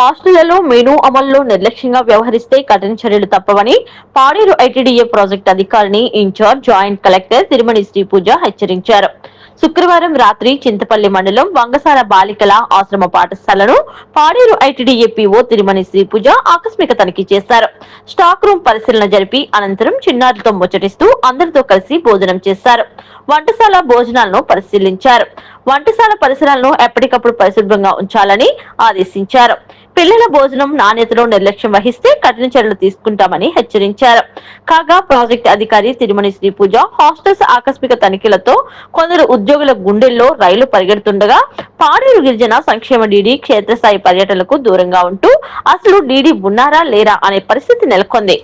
హాస్టళ్లలో menu అమల్లో నిర్లక్ష్యంగా వ్యవహరిస్తే కఠిన చర్యలు తప్పవని పాడేరు ఐటీడీఏ ప్రాజెక్టు అధికారిని incharge joint collector Tirumani Sripuja హెచ్చరించారు. శుక్రవారం రాత్రి చింతపల్లి మండలం వంగసాల బాలికల ఆశ్రమ పాఠశాలను పాడేరు ఐటీడీఏ పీఓ తిరుమణి శ్రీపూజ ఆకస్మిక తనిఖీ చేశారు. స్టాక్ రూమ్ పరిశీలన జరిపి అనంతరం చిన్నారులతో ముచ్చటిస్తూ అందరితో కలిసి భోజనం చేశారు. వంటశాల భోజనాలను పరిశీలించారు. వంటశాల పరిసరాలను ఎప్పటికప్పుడు పరిశుభ్రంగా ఉంచాలని ఆదేశించారు. పిల్లల భోజనం నాణ్యతలో నిర్లక్ష్యం వహిస్తే కఠిన చర్యలు తీసుకుంటామని హెచ్చరించారు. కాగా ప్రాజెక్టు అధికారి తిరుమణి శ్రీపూజ హాస్టల్స్ ఆకస్మిక తనిఖీలతో కొందరు ఉద్యోగుల గుండెల్లో రైలు పరిగెడుతుండగా పాడేరు గిరిజన సంక్షేమ డీడీ క్షేత్రస్థాయి పర్యటనలకు దూరంగా ఉంటూ అసలు డీడీ ఉన్నారా లేరా అనే పరిస్థితి నెలకొంది.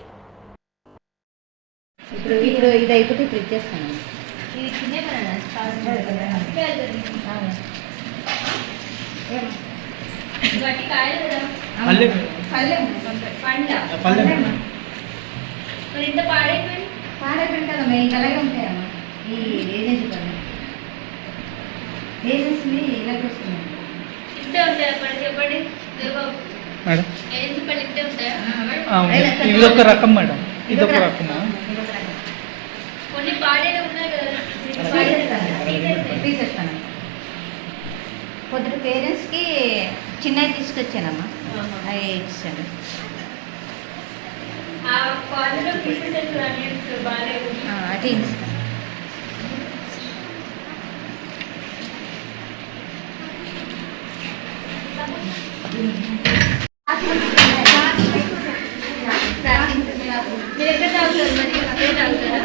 ఇదొక రకం మేడం, ఇదొక రకం. పొద్దున పేరెంట్స్కి చిన్నవి తీసుకొచ్చానమ్మా, అవి ఇచ్చాను. అది మీరు ఎక్కడ తాగుతారు? మరి అదే తాగుతారా?